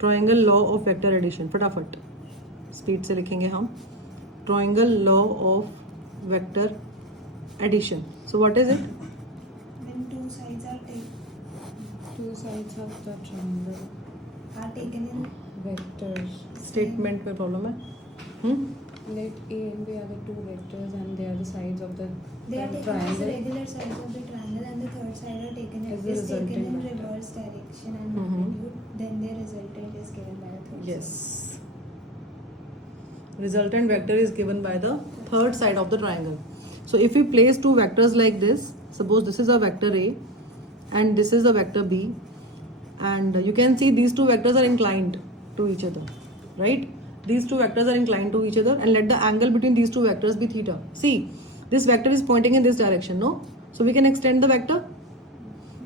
Triangle law of vector addition, फटाफट speed से लिखेंगे हम. Triangle law of vector addition. So what is it? When two sides are Two sides of the triangle. taken in Vectors. Statement में problem है. Let A and B are the two vectors and they are the sides of the they are taken as the triangle. regular sides of the triangle and the third side are taken As is the taken resultant in vector. reverse direction and Mhm. magnitude, then their resultant is given by the third Yes. side. Resultant vector is given by the third side of the triangle. So if we place two vectors like this, suppose this is a vector A and this is a vector B, and you can see these two vectors are inclined to each other, right? These two vectors are inclined to each other, and let the angle between these two vectors be theta. See, this vector is pointing in this direction, no? So we can extend the vector,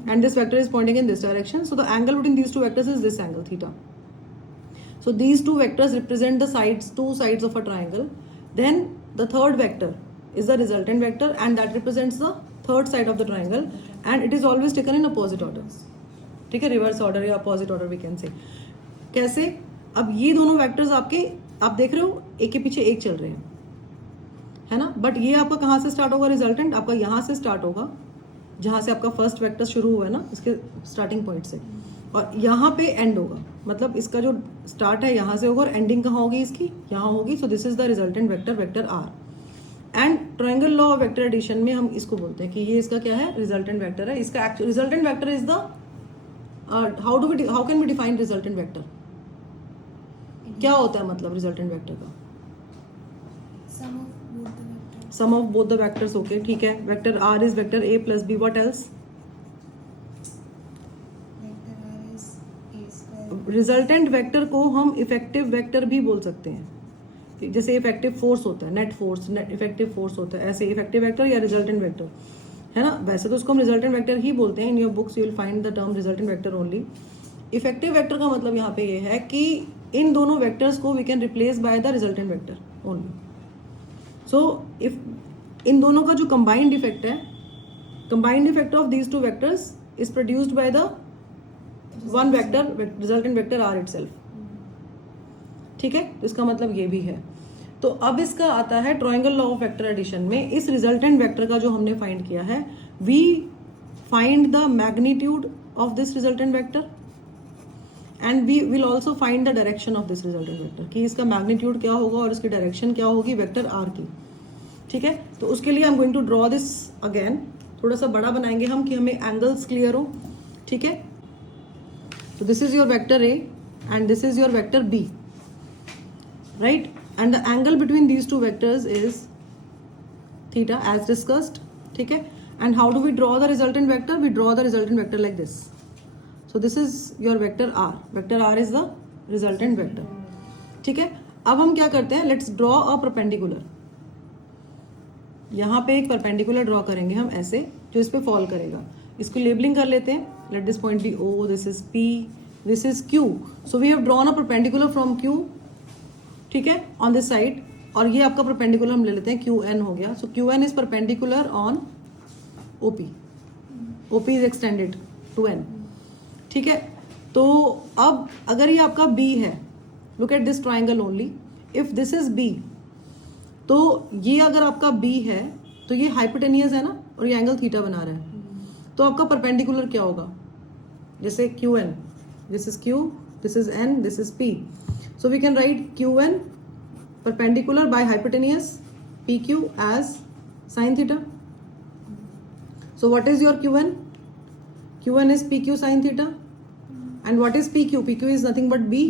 and this vector is pointing in this direction. So the angle between these two vectors is this angle, theta. So these two vectors represent the sides, two sides of a triangle. Then the third vector is the resultant vector, and that represents the third side of the triangle, and it is always taken in opposite order. ठीक है, reverse order या opposite order we can say. कैसे? अब ये दोनों vectors आपके, आप देख रहे हो एक के पीछे एक चल रहे हैं, है ना? बट ये आपका कहाँ से स्टार्ट होगा? रिजल्टेंट आपका यहाँ से स्टार्ट होगा, जहाँ से आपका फर्स्ट वेक्टर शुरू हुआ है ना, इसके स्टार्टिंग पॉइंट से, और यहाँ पे एंड होगा. मतलब इसका जो स्टार्ट है यहाँ से होगा और एंडिंग कहाँ होगी इसकी? यहाँ होगी. So this is the resultant vector, vector R. And triangle law of vector addition में हम इसको बोलते हैं कि ये इसका क्या है? रिजल्टेंट वेक्टर है. इसका resultant vector is the how can we define resultant vector? क्या होता है मतलब रिजल्टेंट वेक्टर का? Sum of both the vectors. Sum of both the vectors. Okay, ठीक है. Vector R is vector A plus B. What else? Vector R is A square. Resultant vector को हम effective vector भी बोल सकते हैं. जैसे इफेक्टिव फोर्स होता है, net force, net effective force होता है, ऐसे इफेक्टिव वेक्टर या रिजल्टेंट वेक्टर, है ना? वैसे तो उसको हम रिजल्टेंट वेक्टर ही बोलते हैं. In your books you will find the term resultant vector only. Effective vector का मतलब यहाँ पे ये है कि इन दोनों वेक्टर्स को we can replace by the resultant vector only. So if इन दोनों का जो कंबाइंड इफेक्ट है, combined effect of these two vectors is produced by the one vector, resultant vector R itself. ठीक है, तो इसका मतलब ये भी है. तो अब इसका आता है triangle law of vector addition में. इस रिजल्टेंट वेक्टर का जो हमने फाइंड किया है, we find the magnitude of this resultant vector and we will also find the direction of this resultant vector, कि इसका मैग्नीट्यूड क्या होगा और इसकी डायरेक्शन क्या होगी वेक्टर आर की. ठीक है, तो उसके लिए I am going to draw this again. थोड़ा सा बड़ा बनाएंगे हम कि हमें एंगल्स क्लियर हो. ठीक है, तो this is your vector A and this is your vector B, right? And the angle between these two vectors is theta as discussed. ठीक है, and how do we draw the resultant vector? We draw the resultant vector like this. So this is your vector r. Vector r is the resultant vector. ठीक है, अब हम क्या करते हैं? Let's draw a perpendicular. यहाँ पे एक परपेंडिकुलर ड्रॉ करेंगे हम ऐसे, जो इस पे फॉल करेगा. इसको लेबलिंग कर लेते हैं. Let this point be O, this is P, this is Q. So we have drawn a perpendicular from Q. ठीक है, ऑन दिस साइड, और ये आपका परपेंडिकुलर हम ले लेते हैं, क्यू एन हो गया. So Q N is perpendicular on OP. OP is extended to N. ठीक है, तो अब अगर ये आपका बी है, look at this triangle only. If this is B, तो ये अगर आपका बी है तो ये हाइपोटेनियस है ना, और ये एंगल थीटा बना रहा है. तो आपका परपेंडिकुलर क्या होगा? जैसे Q N, this is Q, this is N, this is P. So we can write Qn perpendicular by hypotenuse PQ as sin theta. So what is your Qn? Qn is PQ sin theta. And what is PQ? PQ is nothing but B.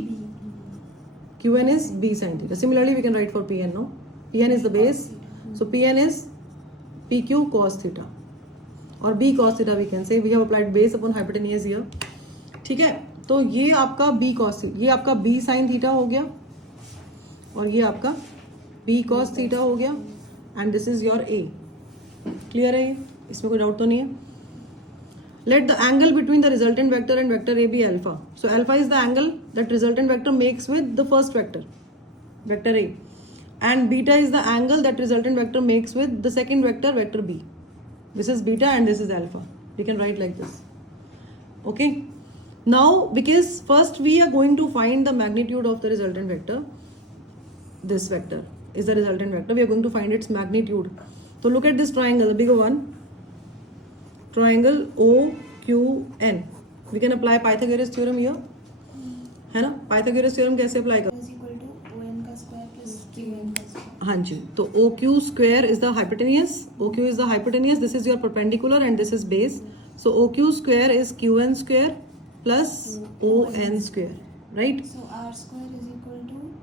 Qn is B sin theta. Similarly, we can write for Pn, no? Pn is the base. So Pn is PQ cos theta. Or B cos theta we can say. We have applied base upon hypotenuse here. ठीक है, तो ये आपका B cos, ये आपका B sine theta हो गया, और ये आपका बी कॉस थीटा हो गया, and this is your A. Clear है ये? इसमें कोई डाउट तो नहीं है? Let the angle between the resultant vector and vector A be alpha. So alpha is the angle that resultant vector makes with the first vector, vector A, and beta is the angle that resultant vector makes with the second vector, vector B. This is beta and this is alpha. We can right like this. Okay, Now, because first we are going to find the magnitude of the resultant vector. This vector is the resultant vector. We are going to find its magnitude. So look at this triangle, the bigger one. Triangle OQN. We can apply Pythagoras theorem here. है ना? Pythagoras theorem कैसे apply कर? is equal to ON का square plus QN का square. हाँ जी, तो OQ square is the hypotenuse. OQ is the hypotenuse. This is your perpendicular and this is base. So OQ square is QN square plus ON square, right? So R square is equal to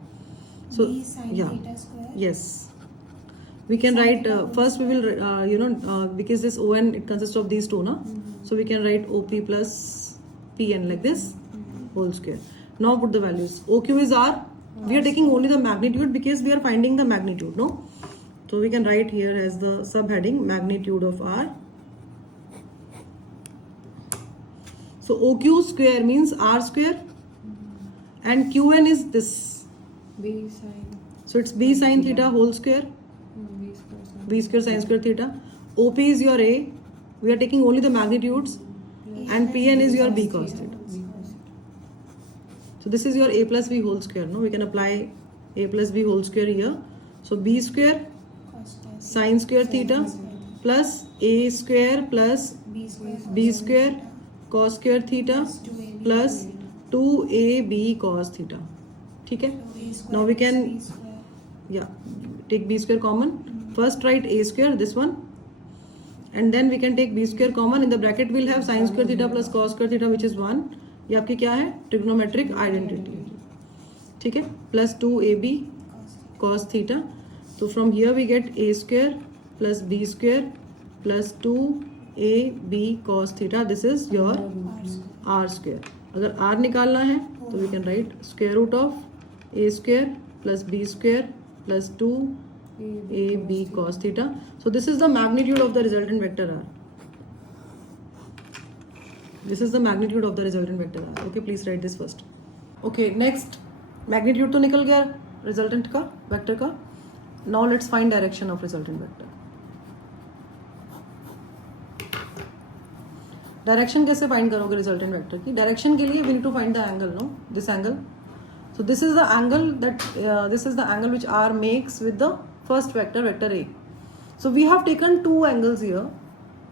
So B sin yeah, theta square. yes. We can write first. We will because this ON it consists of these two, na? So we can write OP plus PN like this whole square. Now put the values. OQ is R. We are taking only the magnitude because we are finding the magnitude, no? So we can write here as the subheading magnitude of R. So OQ square means R square and QN is this. B sin. So it's B sin theta whole square. B square sin. B square sin square theta. OP is your A. We are taking only the magnitudes and PN is your B cos theta. B cos. So this is your A plus B whole square. No, we can apply A plus B whole square here. So B square Cos square. sin square theta plus A square plus B square. B square cos square theta plus 2AB cos theta. ठीक है? So A square Now we plus can B square. take B square common. First write A square, this one. And then we can take B square common. In the bracket we'll have sin square theta plus cos square theta which is 1. ये आपकी क्या है? Trigonometric identity. ठीक है? Plus 2AB cos theta. So from here we get A square plus B square plus 2AB cos theta. This is your R square. अगर R निकालना है तो we can write square root of A square plus B square plus 2AB cos theta. So this is the magnitude of the resultant vector R. This is the magnitude of the resultant vector R. Okay, please write this first. Okay, next magnitude तो निकल गया resultant का vector का. Now let's find direction of resultant vector. Direction कैसे find करोगे resultant vector की? Direction के लिए we need to find the angle, no? This angle. So this is the angle that this is the angle which R makes with the first vector, vector A. So we have taken two angles here.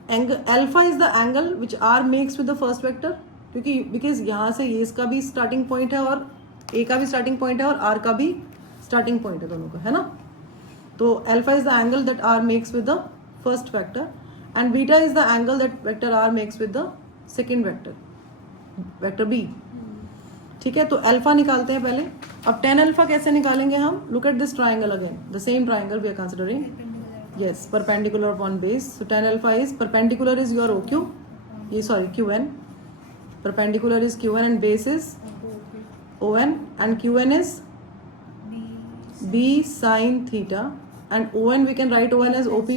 Angle alpha is the angle which R makes with the first vector, क्योंकि because यहाँ से ये इसका भी starting point है और ए का भी स्टार्टिंग पॉइंट है और आर का भी स्टार्टिंग पॉइंट है, दोनों का, है ना? तो alpha is the angle that R makes with the first vector and beta is the angle that vector R makes with the second vector, vector B. ठीक है, तो अल्फा निकालते हैं पहले. अब tan अल्फा कैसे निकालेंगे हम? Look at this triangle again, the same triangle we are considering. Yes, perpendicular upon base. So tan alpha is perpendicular is your OQ. ये sorry QN. Perpendicular is QN and base is ON and QN is B sin theta and ON we can write ON as OP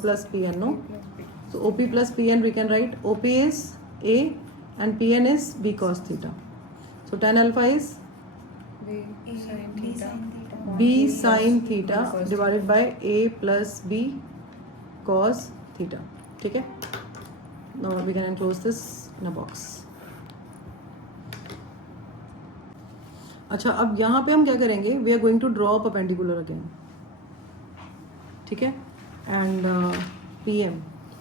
plus PN, no? So OP plus PN we can write OP is A and PN is B cos theta. So tan alpha is B sin theta. B sin theta divided by A plus B cos theta. ठीक है? Now we can enclose this in a box. अच्छा, अब यहाँ पे हम क्या करेंगे? We are going to draw a perpendicular again. ठीक है? And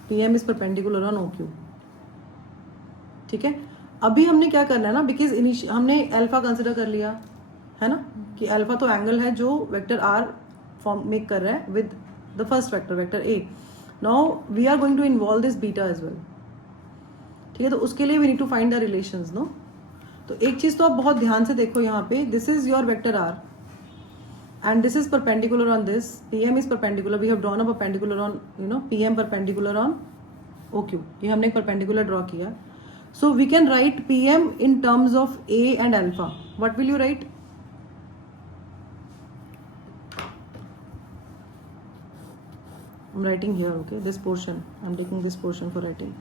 PM is perpendicular on OQ. ठीक है? अभी हमने क्या करना है ना, बिकॉज हमने अल्फा कंसिडर कर लिया है ना, कि अल्फा तो एंगल है जो वेक्टर आर फॉर्म मेक कर रहा है with the first vector, vector A. Now we are going to involve this beta as well. ठीक है, तो उसके लिए we need to find the relations, no? तो एक चीज तो आप बहुत ध्यान से देखो यहाँ पे, this is your vector R and this is perpendicular on this. PM is perpendicular. We have drawn a perpendicular on, you know, PM perpendicular on OQ. ये हमने एक perpendicular draw किया. So we can write PM in terms of A and alpha. What will you write? I'm writing here, okay, this portion. I'm taking this portion for writing.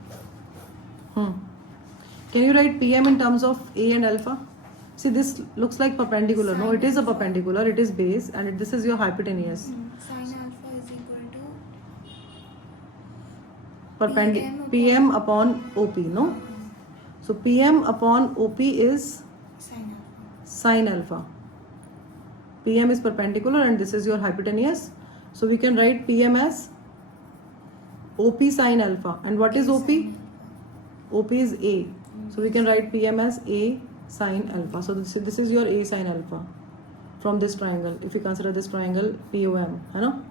Can you write PM in terms of A and alpha? See, this looks like perpendicular. No, it is a perpendicular. It is base, and this is your hypotenuse. Sin alpha is equal to PM upon OP. No. So PM upon OP is Sine alpha. sine alpha. PM is perpendicular and this is your hypotenuse. So we can write PM as OP sine alpha. And what is OP? Sine alpha. OP is A. So we can write PM as A sine alpha. So this is your A sine alpha from this triangle. If you consider this triangle POM, है ना?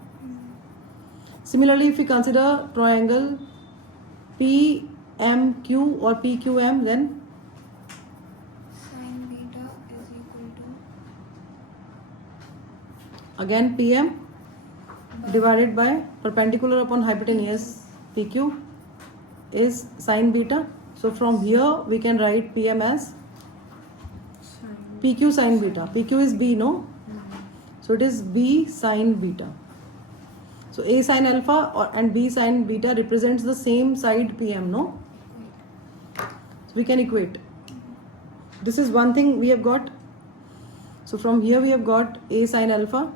Similarly, if we consider triangle PMQ or PQM, then Sine beta is equal to again PM divided by perpendicular upon hypotenuse PQ is sine beta. So from here we can write PM as PQ sine beta. PQ is B, no? So it is B sine beta. So A sine alpha and B sine beta represents the same side PM, no? So we can equate. This is one thing we have got. So from here we have got A sine alpha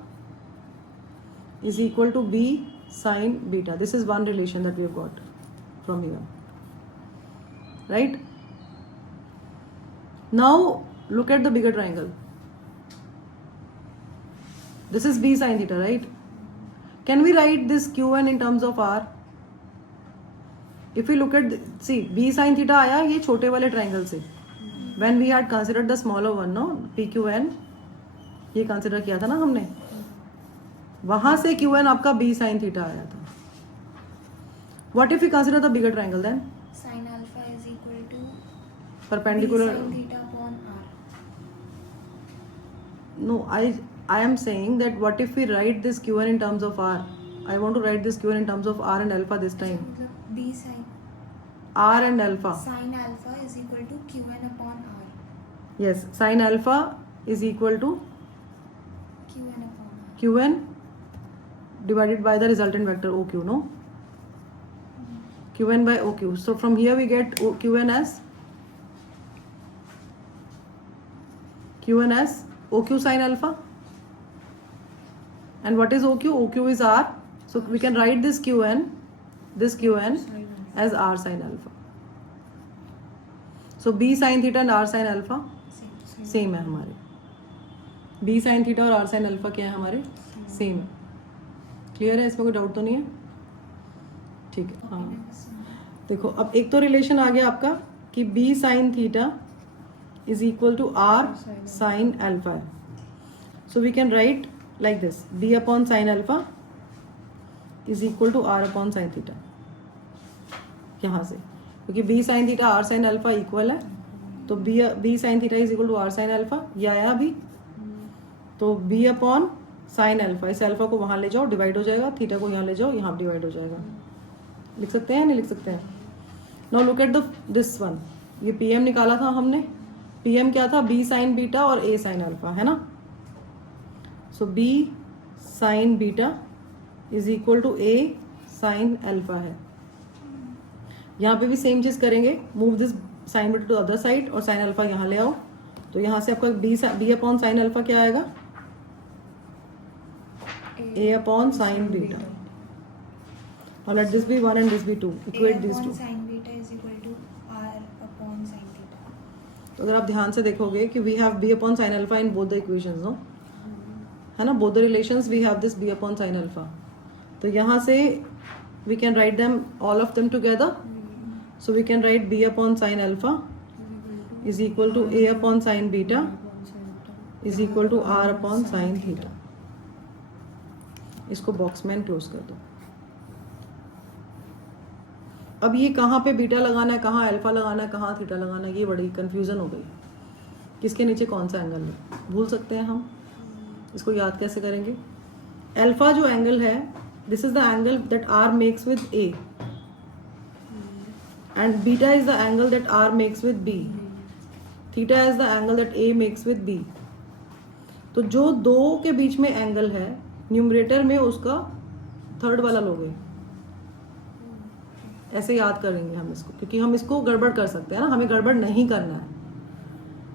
is equal to B sine beta. This is one relation that we have got from here. Right? Now look at the bigger triangle. This is B sine theta, right? Can we write this Qn in terms of R? If we look at, see, B sin theta आया ये छोटे वाले triangle से. When we had considered the smaller one, no, PQN, ये consider किया था ना हमने. वहाँ से QN आपका B sin theta आया था. What if we consider the bigger triangle then? sine alpha is equal to Perpendicular. B sine theta upon R. No, I am saying that what if we write this Qn in terms of R? I want to write this Qn in terms of R and alpha this time. मतलब B sine R and alpha. sine alpha is equal to Qn upon R. Yes, sin alpha is equal to Qn upon R. Qn divided by the resultant vector OQ, no? Qn by OQ. So from here we get Qn as OQ sin alpha. And what is OQ? OQ is R. So we can write this Qn as R sin alpha. So B sin theta and R sin alpha same है हमारे. B sin theta और R sin alpha क्या है हमारे? Same है. Clear है? इसमें कोई डाउट तो नहीं है? ठीक है. हाँ, देखो अब एक तो रिलेशन आ गया आपका कि B sin theta is equal to R sin alpha है. So we can write like this: B upon sin alpha is equal to R upon sin theta. यहाँ से क्योंकि B sin theta R sin alpha equal है तो B sin theta is equal to R sin alpha. ये आया अभी तो B upon sin alpha, इस alpha को वहाँ ले जाओ डिवाइड हो जाएगा, थीटा को यहाँ ले जाओ यहाँ डिवाइड हो जाएगा. लिख सकते हैं नहीं लिख सकते हैं? Now look at this one. ये PM निकाला था हमने. PM क्या था? B sin बीटा और A sin alpha है ना. So B sin beta is equal to A sin alpha है. यहाँ पे भी सेम चीज करेंगे. Move this sign beta two other side और साइन अल्फा यहाँ ले आओ. तो यहाँ से आपका B अपॉन साइन अल्फा क्या आएगा? A upon sine beta. Now let this be 1 and this be 2. Equate these two. Sine beta is equal to R upon sin theta. तो अगर आप ध्यान से देखोगे कि we have B upon sin alpha in both the equations, no? है ना? Both the relations we have this B upon sin alpha. तो यहाँ से we can write them all of them together. So we can write B upon sin alpha is equal to A upon sin beta is equal to R upon sin theta. इसको box में close कर दो. अब ये कहाँ पे beta लगाना है, कहाँ अल्फा लगाना है, कहाँ थीटा लगाना है, ये बड़ी कंफ्यूजन हो गई. किसके नीचे कौन सा एंगल है भूल सकते हैं हम. इसको याद कैसे करेंगे? अल्फा जो एंगल है, this is the angle that R makes with A and beta is the angle that R makes with B. Theta is the angle that A makes with B. तो जो दो के बीच में एंगल है, numerator में उसका third वाला लोगे. ऐसे याद करेंगे हम इसको, क्योंकि हम इसको गड़बड़ कर सकते हैं ना, हमें गड़बड़ नहीं करना है.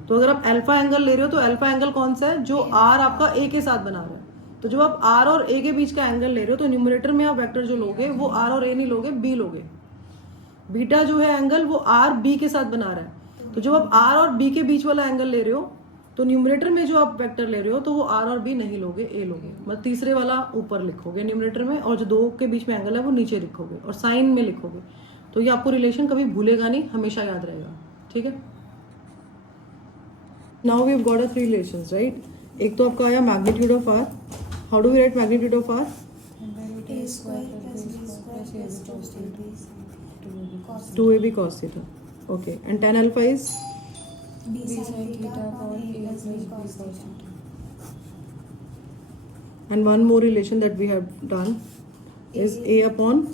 तो अगर आप अल्फा एंगल ले रहे हो तो अल्फा एंगल कौन सा है? जो आर आपका ए के साथ बना रहा है. तो जब आप आर और ए के बीच का एंगल ले रहे हो तो न्यूमरेटर में आप वेक्टर जो लोगे वो आर और ए नहीं लोगे, बी लोगे. बीटा जो है एंगल वो आर बी के साथ बना रहा है. तो जब आप आर और बी के बीच वाला एंगल ले रहे हो तो न्यूमरेटर में जो आप वेक्टर ले रहे हो तो वो आर और बी नहीं लोगे, ए लोगे। मतलब तीसरे वाला ऊपर लिखोगे न्यूमरेटर में, और जो दो के बीच में एंगल है वो नीचे लिखोगे और साइन में लिखोगे। तो ये आपको रिलेशन कभी भूलेगा नहीं, हमेशा याद रहेगा, ठीक है। Now we have got a 3 relations, right. एक तो आपका आया magnitude of R. How do we write magnitude of R? A square plus B square plus 2AB cos 2ab cos theta, okay, and tan alpha is B sin theta upon A plus B cos theta. and one more relation that we have done is a upon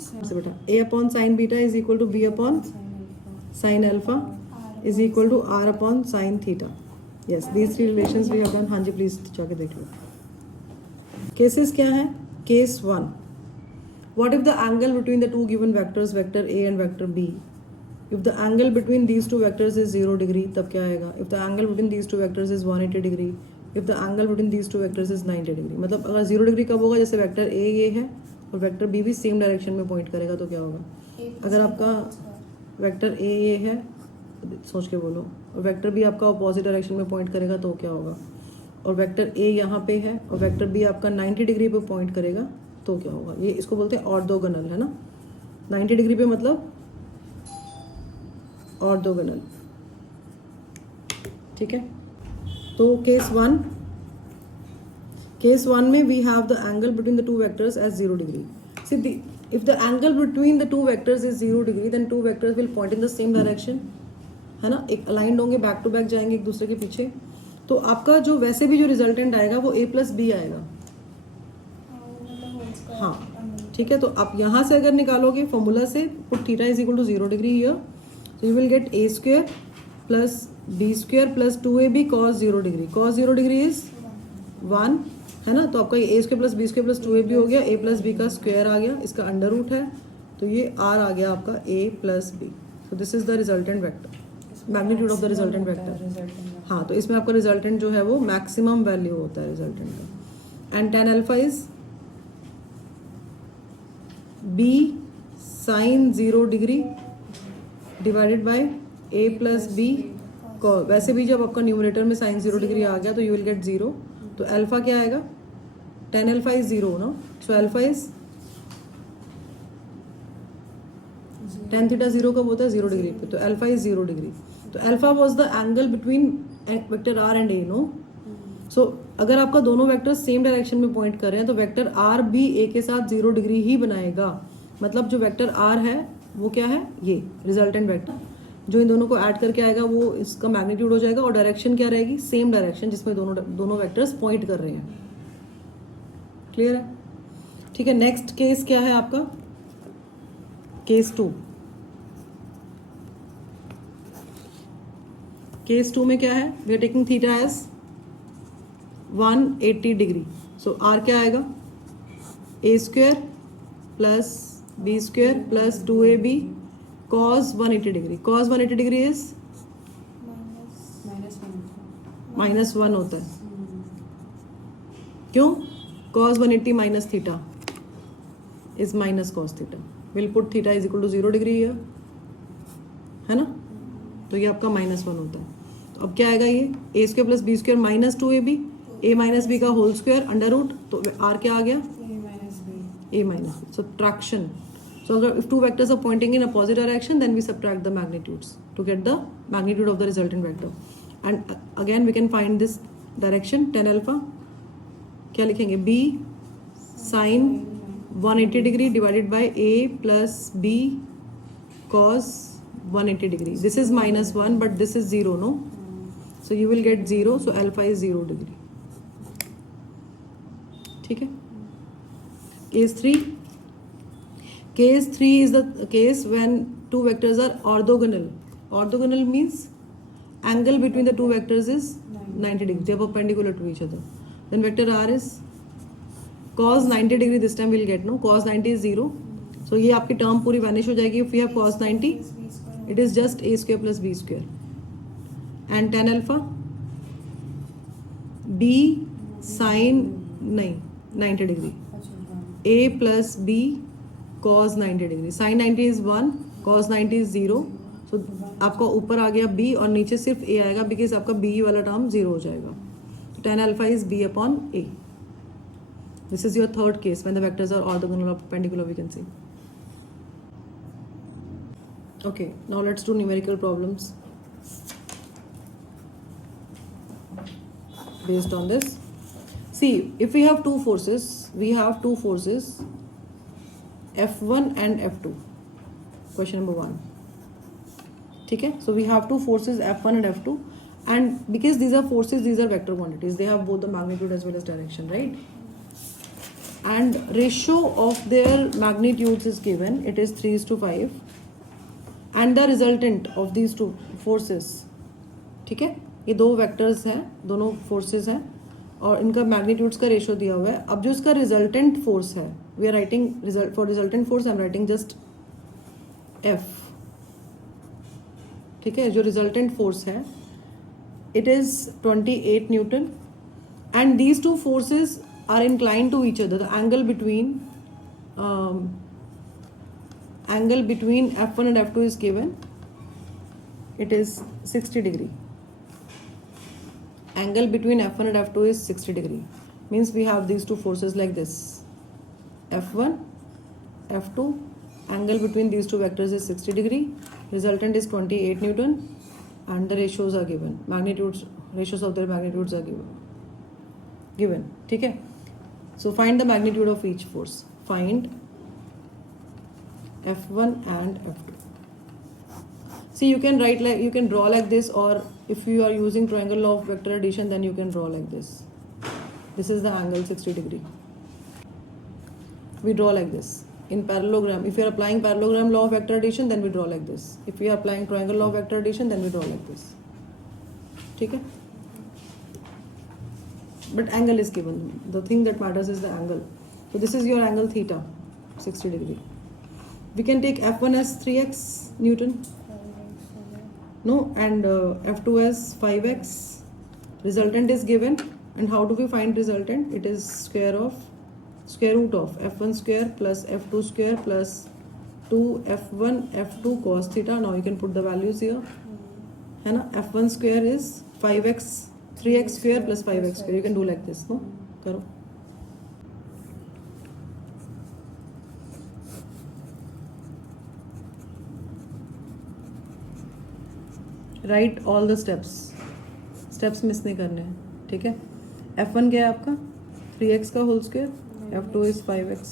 a upon sin beta is equal to b upon sin alpha is equal to r upon sin theta. Yes, these 3 relations we have done. हाँ जी, please जाके देख लो। Cases क्या है? Case 1, what if the angle between the two given vectors vector a and vector b, if the angle between these two vectors is 0 degree, तब क्या आएगा? if the angle between these two vectors is 180 degree, if the angle between these two vectors is 90 degree, मतलब अगर 0 degree कब होगा? जैसे vector a ये है और वेक्टर b भी सेम डायरेक्शन में पॉइंट करेगा तो क्या होगा? अगर आपका वेक्टर a ये है, सोच के बोलो, और वेक्टर b आपका अपोजिट डायरेक्शन में पॉइंट करेगा तो क्या होगा? और वेक्टर a यहाँ पे है और वेक्टर b आपका 90 डिग्री पे पॉइंट करेगा तो क्या होगा? ये इसको बोलते हैं ऑर्थोगोनल, है ना। 90 डिग्री पे मतलब ऑर्थोगोनल, ठीक है। तो केस 1 में we have the angle between the two vectors as 0 degree. See if the angle between the two vectors is 0 degree then two vectors will point in the same direction, है ना। एक aligned होंगे, back to back जाएंगे एक दूसरे के पीछे। तो आपका जो वैसे भी जो रिजल्टेंट आएगा वो a प्लस बी आएगा, हाँ, ठीक है। तो आप यहाँ से अगर निकालोगे फॉर्मूला से, put theta is equal to 0 degree here, so you will get a square plus b square plus 2ab cos 0 degree. cos 0 degree is 1, है ना। तो आपका ये a square plus b square plus 2ab हो गया, a plus b का square आ गया, इसका अंडर रूट है तो ये r आ गया आपका a plus b। So this is the resultant vector, magnitude of the resultant vector. हाँ, तो इसमें आपका रिजल्टेंट जो है वो मैक्सिमम वैल्यू होता है रिजल्टेंट का। And tan alpha is b sine 0 degree divided by a plus B cos. वैसे भी जब आपका न्यूमरेटर में साइन 0 डिग्री आ गया तो यू विल गेट 0, तो अल्फा क्या आएगा? tan alpha is 0 no, so alpha is tan theta 0 कब होता है? 0 डिग्री पे, तो अल्फा इज 0 डिग्री। तो alpha was the angle between vector r and a, no. सो अगर आपका दोनों वेक्टर सेम डायरेक्शन में पॉइंट कर रहे हैं तो वेक्टर r भी a के साथ 0 डिग्री ही बनाएगा। मतलब जो वेक्टर r है वो क्या है? ये रिजल्टेंट वेक्टर जो इन दोनों को ऐड करके आएगा वो इसका मैग्नीट्यूड हो जाएगा, और डायरेक्शन क्या रहेगी? सेम डायरेक्शन जिसमें दोनों वेक्टर्स पॉइंट कर रहे हैं। क्लियर है? ठीक है। नेक्स्ट केस क्या है आपका? केस 2। केस 2 में क्या है? We are taking theta as 180 degree. So R क्या आएगा? a square plus b square plus 2ab cos 180 degree. cos 180 degree is -1 होता है। क्यों? cos 180 minus theta is minus cos theta. Will put theta is equal to 0 degree here, है ना। तो ये आपका -1 होता है। तो अब क्या आएगा? ये a square plus b square minus 2ab, a minus b का होल स्क्वायर अंडर रूट, तो r क्या आ गया? a minus b. Subtraction. So if two vectors are pointing in opposite direction, then we subtract the magnitudes to get the magnitude of the resultant vector. And again we can find this direction, tan alpha. क्या लिखेंगे? b sin 180 degree divided by a plus b cos 180 degree. This is -1 but this is 0, no? So you will get 0. So alpha is 0 degree. ठीक है। Case 3. Case 3 is the case when two vectors are orthogonal. Orthogonal means angle between the two vectors is 90 degree. They are perpendicular to each other. Then vector r is cos 90 degree. This time we'll get, no, cos 90 is 0. So ये आपकी term पूरी vanish हो जाएगी. If we have cos 90, it is just a square plus b square. And tan alpha b sin 90 degree. a plus b cos 90 degree. Sin 90 is 1, cos 90 is 0. तो आपका ऊपर आ गया b और नीचे सिर्फ a आएगा बिकॉज आपका b वाला टर्म 0 हो जाएगा. तो tan alpha is b upon a. This is your third case when the vectors are orthogonal or perpendicular, we can see. Okay, now let's do numerical problems based on this. See, if we have two forces, F1 and F2. Question number 1. ठीक है, so we have two forces F1 and F2, and because these are forces, these are vector quantities, they have both the magnitude as well as direction, right? And ratio of their magnitudes is given, it is 3:5, and the resultant of these two forces, ठीक है, ये दो vectors हैं, दोनों forces हैं और इनका magnitudes का ratio दिया हुआ है. अब जो इसका resultant force है, we are writing for resultant force I am writing just F. ठीक है, जो रिजल्टेंट फोर्स है it is 28 newton and these two forces are incline to each other. The angle between F1 and F2 is given, it is 60 degree. Angle between F1 and F2 is 60 degree. Means we have these two forces like this, F1 F2, angle between these two vectors is 60 degree, resultant is 28 Newton, and the ratios are given, ratios of their magnitudes are given. ठीक है, so find the magnitude of each force. Find F1 and F2. See, you can draw like this, or if you are using triangle law of vector addition, then you can draw like this. This is the angle 60 degree. We draw like this. In parallelogram, if you are applying parallelogram law of vector addition, then we draw like this. If we are applying triangle law of vector addition, then we draw like this. ठीक है? But angle is given. The thing that matters is the angle. So this is your angle theta, 60 degree. We can take F1 as 3x Newton. No, and F2 as 5x. Resultant is given. And how do we find resultant? It is square root of F1 square plus F2 square plus 2F1 F2 cos theta. Now you can put the values here. है ना, F1 square is 5x 3x square plus 5x square. You can do like this, no? करो. Write all the steps miss नहीं करने हैं. ठीक है, F1 क्या है आपका 3x का whole square, F2 is 5x.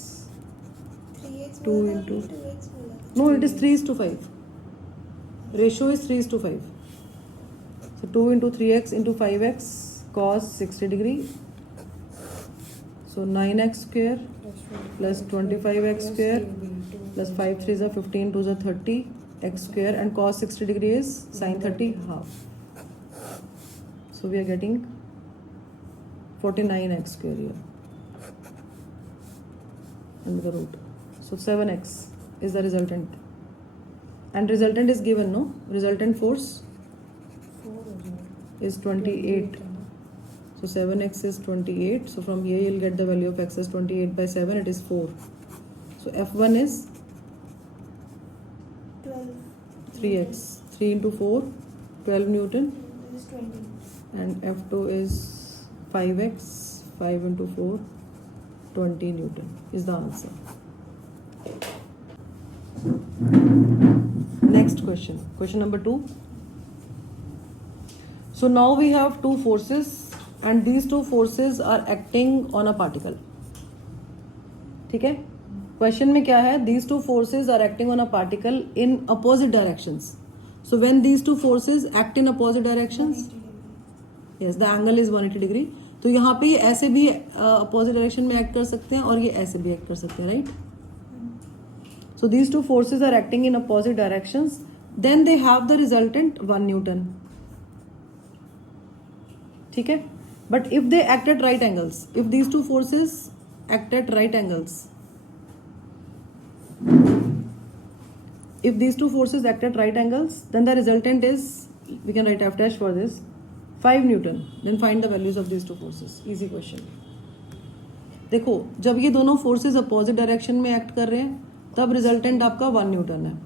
3x 2 बोला into, कि 2x बोला? no, it is 3:5. Ratio is 3:5. So 2 into 3x into 5x cos 60 degree. So 9x square plus 25x square plus 5 3s are 15 2s are 30 x square, and cos 60 degree is sin 30 half. So we are getting 49x square here under the root. So 7x is the resultant, and resultant is given, no? Resultant force is 28. So 7x is 28. So from here you'll get the value of x as 28 by 7. It is 4. So F1 is 12. 3x. 3 into 4, 12 Newton. This is 20. And F2 is 5x. 5 into 4, 20 Newton is the answer. Next question. Question number 2. So now we have two forces, and these two forces are acting on a particle. ठीक है, question में क्या है? These two forces are acting on a particle in opposite directions. So when these two forces act in opposite directions, yes, the angle is 180 degree. तो यहाँ पे ऐसे भी opposite direction में act कर सकते हैं और ये ऐसे भी act कर सकते हैं, right? So these two forces are acting in opposite directions. Then they have the resultant 1 Newton. ठीक है, but if they act at right angles, if these two forces act at right angles, if these two forces act at right angles, then the resultant is, we can write F dash for this, 5 Newton. Then find the values of these two forces. Easy question. देखो, जब ये दोनों forces opposite direction में act कर रहे हैं, तब resultant आपका 1 Newton है.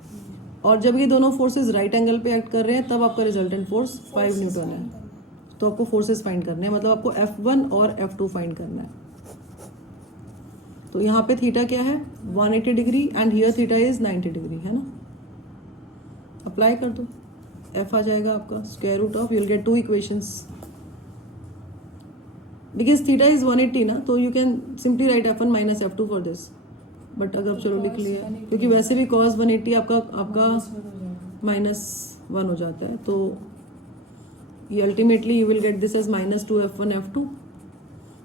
और जब ये दोनों फोर्सेस राइट एंगल पे एक्ट कर रहे हैं तब आपका रिजल्टेंट फोर्स 5 न्यूटन है। तो आपको फोर्सेस फाइंड करने हैं, मतलब आपको F1 और F2 फाइंड करना है। तो यहाँ पे थीटा क्या है 180 degree and here theta is 90 degree, है ना। अप्लाई कर दो, F आ जाएगा आपका square root of, you will get two equations because theta is 180 ना, तो you can simply write F1 minus F2 for this. But अगर चलो लिख लिया, क्योंकि वैसे भी cos 180 आपका -1 हो जाता है, तो ये ultimately you will get this as -2 F1 F2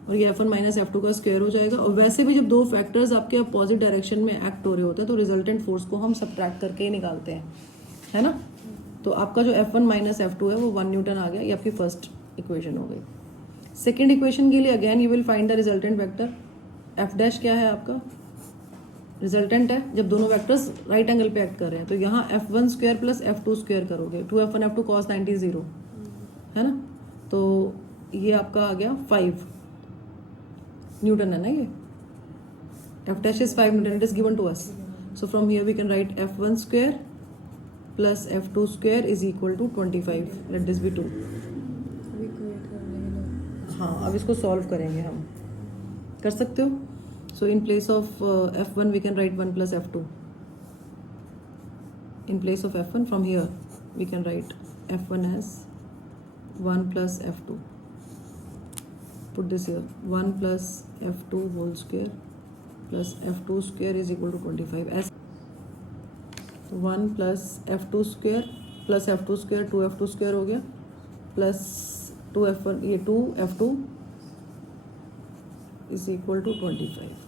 और ये F1 माइनस F2 का स्क्वायर हो जाएगा। और वैसे भी जब दो फैक्टर्स आपके अपोजिट डायरेक्शन में एक्ट हो रहे होते हैं तो रिजल्टेंट फोर्स को हम सब्ट्रैक्ट करके ही निकालते हैं, है ना। तो आपका जो F1 माइनस F2 है वो 1 न्यूटन आ गया, ये आपकी फर्स्ट इक्वेशन हो गई। सेकेंड इक्वेशन के लिए again you will find the resultant vector. F dash क्या है आपका, रिजल्टेंट है जब दोनों वेक्टर्स राइट एंगल पे एक्ट कर रहे हैं। तो यहाँ F1 square plus F2 square करोगे, 2F1 F2 cos 90 0, है ना। तो ये आपका आ गया 5 न्यूटन है ना। ये F dash is 5 Newton, it is given to us. So from here we can write F1 square plus F2 square is equal to 25. Let this be 2. अभी क्रिएट कर लेंगे। हाँ, अब इसको सॉल्व करेंगे हम, कर सकते हो। So in place of F1 we can write 1 plus F2. In place of F1 from here we can write F1 as 1 plus F2. Put this here, 1 plus F2 whole square plus F2 square is equal to 25 as 1 plus F2 square plus F2 square 2F2 square हो गया plus 2F1, ये 2F2 is equal to 25।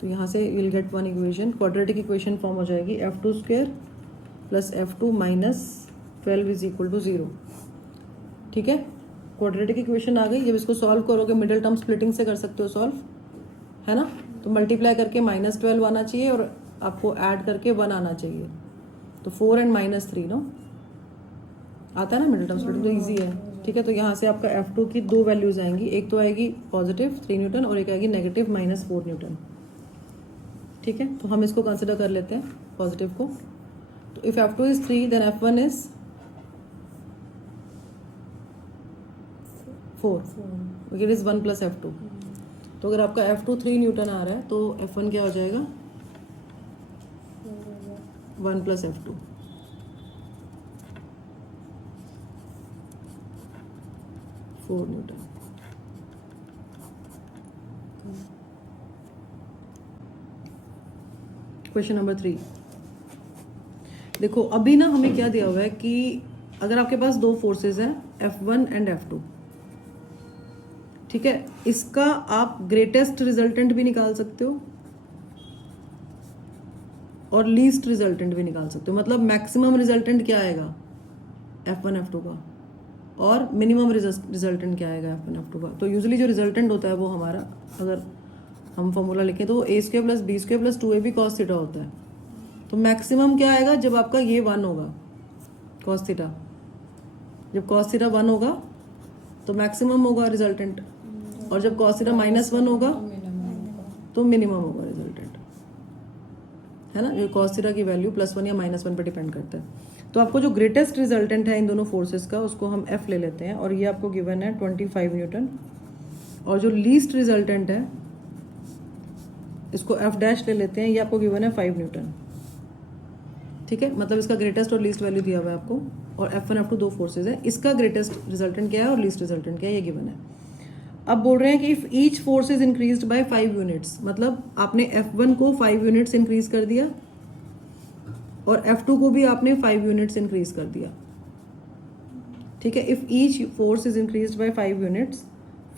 तो यहाँ से will get one equation, quadratic equation form हो जाएगी F2 square plus F2 minus 12 is equal to 0। ठीक है, क्वाड्रेटिक इक्वेशन आ गई। जब इसको सॉल्व करोगे मिडिल टर्म स्प्लिटिंग से कर सकते हो सॉल्व, है ना। तो मल्टीप्लाई करके -12 आना चाहिए और आपको ऐड करके 1 आना चाहिए। तो 4 एंड -3 नो आता है ना मिडिल टर्म स्प्लिटिंग, तो ईजी है। ठीक है, तो यहाँ से आपका F2 की दो वैल्यूज आएंगी, एक तो आएगी पॉजिटिव 3 न्यूटन और एक आएगी नेगेटिव -4 न्यूटन। ठीक है, तो हम इसको कंसिडर कर लेते हैं पॉजिटिव को। तो if F2 is 3 then F1 is 4, it is 1 plus F2। तो अगर आपका F2 3 न्यूटन आ रहा है तो F1 क्या हो जाएगा 1 plus F2। Newton. Question number 3 देखो, अभी ना हमें क्या दिया हुआ है कि अगर आपके पास दो फोर्सेस हैं F1 एंड F2, ठीक है, इसका आप ग्रेटेस्ट रिजल्टेंट भी निकाल सकते हो और लीस्ट रिजल्टेंट भी निकाल सकते हो। मतलब मैक्सिमम रिजल्टेंट क्या आएगा F1 F2 का और मिनिमम रिजल्टेंट क्या आएगा F1 F2 का। तो यूजुअली जो रिजल्टेंट होता है वो हमारा, अगर हम फॉर्मूला लिखें तो a square plus B square plus 2ab cos theta होता है। तो मैक्सिमम क्या आएगा जब आपका ये 1 होगा cos थीटा। जब cos थीटा 1 होगा तो मैक्सिमम होगा रिजल्टेंट, और जब cos थीटा -1 होगा तो मिनिमम होगा रिजल्टेंट, है ना। जो cos थीटा की वैल्यू +1 या -1 पर डिपेंड करता है। तो आपको जो ग्रेटेस्ट रिजल्टेंट है इन दोनों फोर्सेस का उसको हम F ले लेते हैं, और ये आपको गिवन है 25 न्यूटन। और जो लीस्ट रिजल्टेंट है इसको F डैश ले लेते हैं, ये आपको गिवन है 5 न्यूटन। ठीक है, मतलब इसका ग्रेटेस्ट और लीस्ट वैल्यू दिया हुआ है आपको, और F1 F2 दो फोर्सेज है, इसका ग्रेटेस्ट रिजल्टेंट क्या है और लीस्ट रिजल्टेंट क्या है ये गिवन है। अब बोल रहे हैं कि if each force is increased by 5 units, मतलब आपने F1 को 5 यूनिट्स इंक्रीज कर दिया और F2 को भी आपने 5 यूनिट्स इंक्रीज कर दिया। ठीक है, if each force is increased by 5 units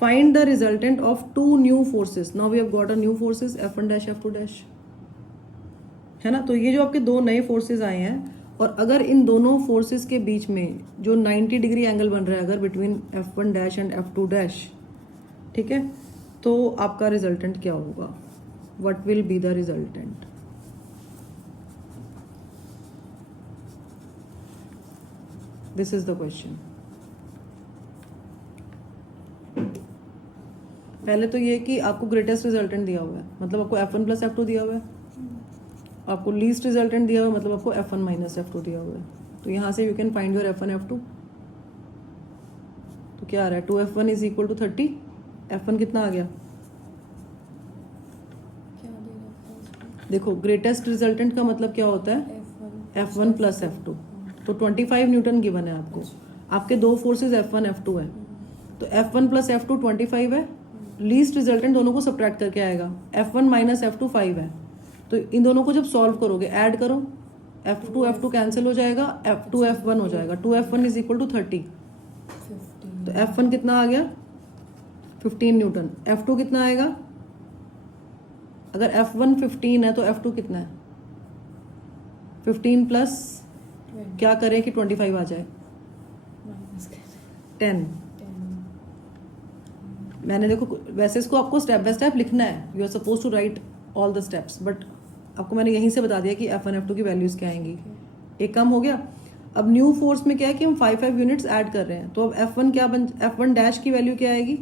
find the resultant of 2 new forces. Now we have got a new forces F1 dash F2 dash, है ना। तो ये जो आपके दो नए फोर्सेस आए हैं, और अगर इन दोनों फोर्सेस के बीच में जो 90 डिग्री एंगल बन रहा है अगर between F1 dash and F2 dash, ठीक है, तो आपका रिजल्टेंट क्या होगा, what will be the resultant. This is the question. पहले तो ये कि आपको ग्रेटेस्ट रिजल्टेंट दिया हुआ है, मतलब आपको F1 प्लस F2 दिया हुआ है, आपको लीस्ट रिजल्टेंट दिया हुआ है, मतलब आपको F1 माइनस F2 दिया हुआ है। तो यहाँ से you can find your F1 F2। तो क्या आ रहा है, 2F1 is equal to 30। F1 कितना आ गया, क्या दे रखा है इसमें? देखो ग्रेटेस्ट रिजल्टेंट का मतलब क्या होता है, F1 F1 प्लस F2। तो 25 न्यूटन गिवन है आपको, आपके दो फोर्सेस F1 F2 है। तो F1 प्लस F2 25 है, लीस्ट रिजल्टेंट दोनों को सब्ट्रैक्ट करके आएगा। F1 माइनस F2 5 है, तो इन दोनों को जब सॉल्व करोगे ऐड करो, F2 F2 कैंसिल हो जाएगा, F2 F1 हो जाएगा। 2F1 is equal to 30। 15 तो F1 कितना आ गया, 15 न्यूटन। F2 कितना आएगा, अगर F1 15 है तो F2 कितना है, 15 प्लस 20 क्या करें कि 25 आ जाए, माइनस 10। 10 मैंने देखो वैसे इसको आपको स्टेप बाय स्टेप लिखना है, you are suppose to write all the steps, but आपको मैंने यहीं से बता दिया कि F1 F2 की वैल्यूज क्या आएंगी। एक काम हो गया। अब न्यू फोर्स में क्या है कि हम 5 यूनिट्स ऐड कर रहे हैं, तो अब F1 क्या F1 डैश की वैल्यू क्या आएगी,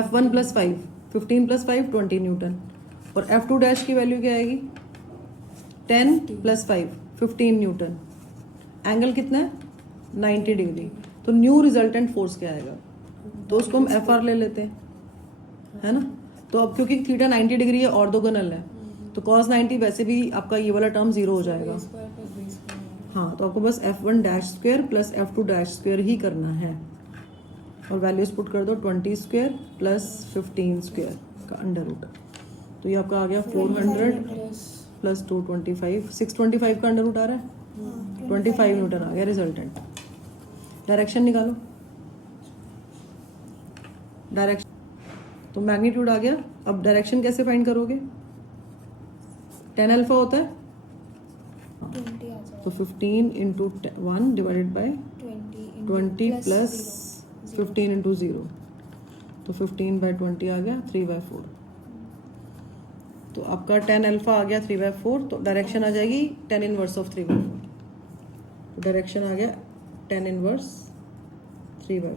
F1 प्लस 5, 15 प्लस 5 20 न्यूटन। और F2 डैश की वैल्यू क्या आएगी, 10 प्लस 5 15 न्यूटन। एंगल कितना है, 90 डिग्री। तो न्यू रिजल्टेंट फोर्स क्या आएगा, तो उसको हम FR ले लेते हैं, है ना। तो अब क्योंकि थीटा 90 डिग्री है, ऑर्थोगोनल है, तो cos 90 वैसे भी आपका ये वाला टर्म जीरो हो जाएगा। Square plus B square. हाँ, तो आपको बस F1 dash square plus F2 dash square ही करना है, और वैल्यूज पुट कर दो 20 स्क्वायर प्लस 15 स्क्वायर का अंडर रूट। तो ये आपका आ गया 400 प्लस 225, 625 का अंडर रूट आ रहा है, 25 न्यूटन आ गया रिजल्टेंट। डायरेक्शन निकालो, डायरेक्शन तो मैग्नीट्यूड आ गया। अब डायरेक्शन कैसे फाइंड करोगे, tan अल्फा होता है, 20 आ जाएगा। तो 15 into 1 divided by 20 plus 15 into 0, तो 15/20 आ गया 3/4। तो आपका tan अल्फा आ गया 3/4, तो डायरेक्शन आ जाएगी tan इनवर्स ऑफ 3/4। तो डायरेक्शन आ गया tan inverse 3/4।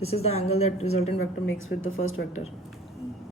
This is the angle that resultant vector makes with the first vector.